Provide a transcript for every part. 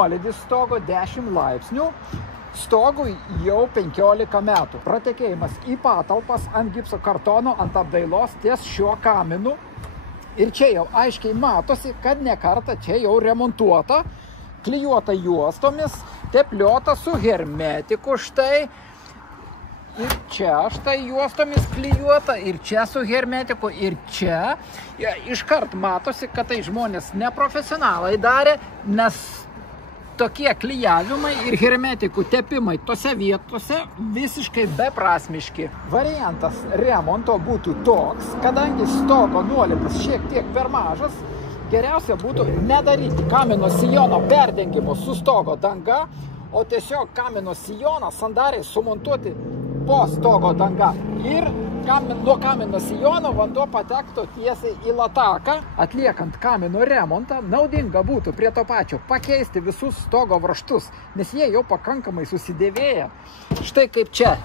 nuolydis stogo 10 laipsnių, stogui jau 15 metų. Pratekėjimas į patalpas ant gipso kartono, ant apdailos ties šiuo kaminu. Ir čia jau aiškiai matosi, kad ne kartą čia jau remontuota, klijuota juostomis, tepliota su hermetiku štai. Ir čia štai juostomis klijuota, ir čia su hermetiku, ir čia. Iškart matosi, kad tai žmonės neprofesionalai darė, nes tokie klijavimai ir hermetikų tepimai tose vietose visiškai beprasmiški. Variantas remonto būtų toks, kadangi stogo nuolydis šiek tiek per mažas, geriausia būtų nedaryti kamino sijono perdengimo su stogo danga, o tiesiog kamino sijoną sandariai sumontuoti po stogo danga. Ir nuo kamino sijono vanduo patektų tiesiai į lataką. Atliekant kamino remontą, naudinga būtų prie to pačio pakeisti visus stogo varžtus, nes jie jau pakankamai susidėvėję. Štai kaip čia.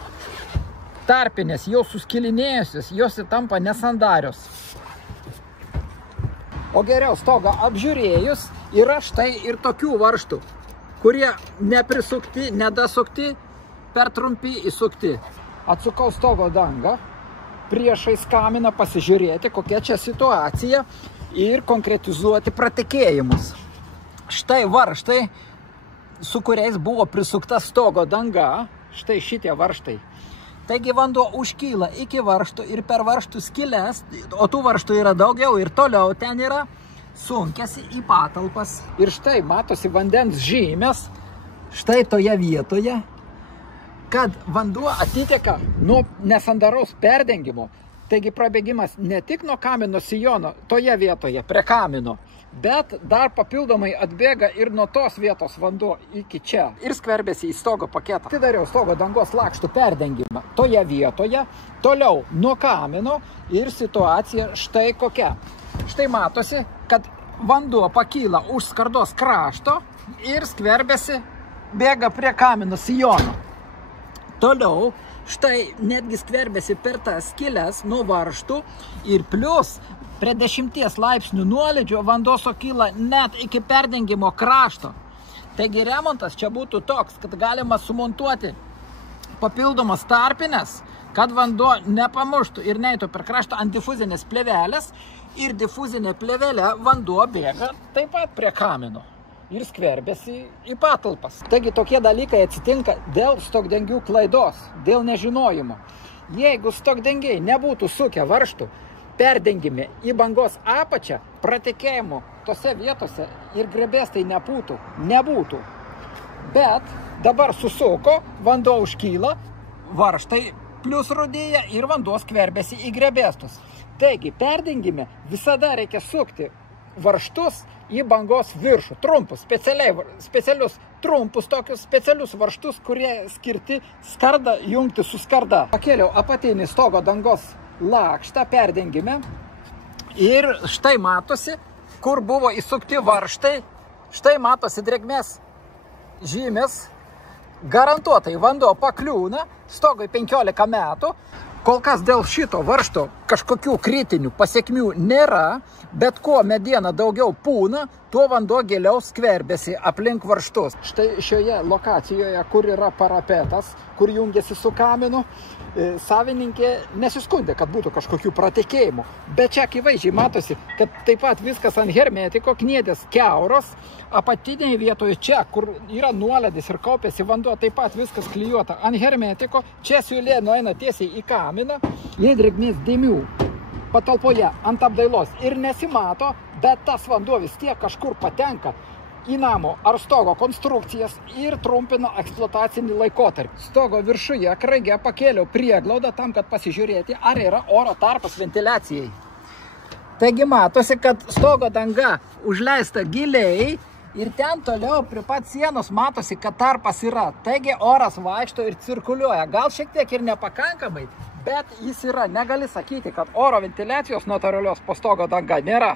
Tarpinės jau suskilinėjusios, jos tampa nesandarios. O geriau stogą apžiūrėjus yra štai ir tokių varžtų, kurie neprisukti, nedasukti, per trumpi įsukti. Atsukau stogo dangą, priešais kaminą pasižiūrėti, kokia čia situacija ir konkretizuoti pratekėjimus. Štai varžtai, su kuriais buvo prisukta stogo danga, štai šitie varžtai. Taigi vanduo užkyla iki varžtų ir per varžtų skylės, o tų varžtų yra daugiau ir toliau ten yra, sunkiasi į patalpas. Ir štai matosi vandens žymės, štai toje vietoje, kad vanduo atiteka nuo nesandaraus perdengimo. Taigi prabėgimas ne tik nuo kamino sijono toje vietoje, prie kamino, bet dar papildomai atbėga ir nuo tos vietos vanduo iki čia ir skverbėsi į stogo paketą. Atidariau stogo dangos lakštų perdengimą toje vietoje, toliau nuo kamino ir situacija štai kokia. Štai matosi, kad vanduo pakyla už skardos krašto ir skverbėsi, bėga prie kamino sijono. Toliau, štai netgi skverbėsi per tas skyles nuo varžtų ir plius prie 10 laipsnių nuolydžio vanduo sukyla net iki perdengimo krašto. Taigi remontas čia būtų toks, kad galima sumontuoti papildomas tarpines, kad vanduo nepamuštų ir neitų per kraštą ant difuzinės plėvelės ir difuzinė plėvelė vanduo bėga taip pat prie kamino ir skverbėsi į patalpas. Taigi tokie dalykai atsitinka dėl stogdengių klaidos, dėl nežinojimo. Jeigu stogdengiai nebūtų sukę varžtų, perdengimi į bangos apačią, pratekėjimo tose vietose ir grebės tai nebūtų. Bet dabar susuko, vanduo užkyla, varžtai plius rudėja ir vanduo skverbėsi į grebėstus. Taigi perdengime visada reikia sukti varžtus į bangos viršų, trumpus, specialius trumpus tokius specialius varžtus, kurie skirti skardą jungti su skarda. Pakėliau apatinį stogo dangos lakštą perdengime ir štai matosi, kur buvo įsukti varžtai, štai matosi drėgmės žymės, garantuotai vanduo pakliūna, stogui 15 metų. Kol kas dėl šito varžto kažkokių kritinių pasiekmių nėra, bet kuo mediena daugiau pūna, tuo vanduo giliau skverbėsi aplink varžtus. Štai šioje lokacijoje, kur yra parapetas, kur jungiasi su kaminu, savininkė nesiskundė, kad būtų kažkokių pratekėjimų. Bet čia akivaizdžiai matosi, kad taip pat viskas ant hermetiko, kniedės kiauros, apatinėje vietoje čia, kur yra nuolydis ir kaupėsi vanduo, taip pat viskas klijuota ant hermetiko, čia siūlė nueina tiesiai į kaminą, jei drėgmės dėmių patalpoje ant apdailos ir nesimato, bet tas vanduo vis tiek kažkur patenka į namo ar stogo konstrukcijas ir trumpina eksploatacinį laikotarpį. Stogo viršuje kraige pakėliau prieglaudą tam, kad pasižiūrėti, ar yra oro tarpas ventiliacijai. Taigi matosi, kad stogo danga užleista giliai ir ten toliau prie pat sienos matosi, kad tarpas yra. Taigi oras vaikšto ir cirkuliuoja. Gal šiek tiek ir nepakankamai, bet jis yra. Negali sakyti, kad oro ventiliacijos natūralios po stogo danga nėra.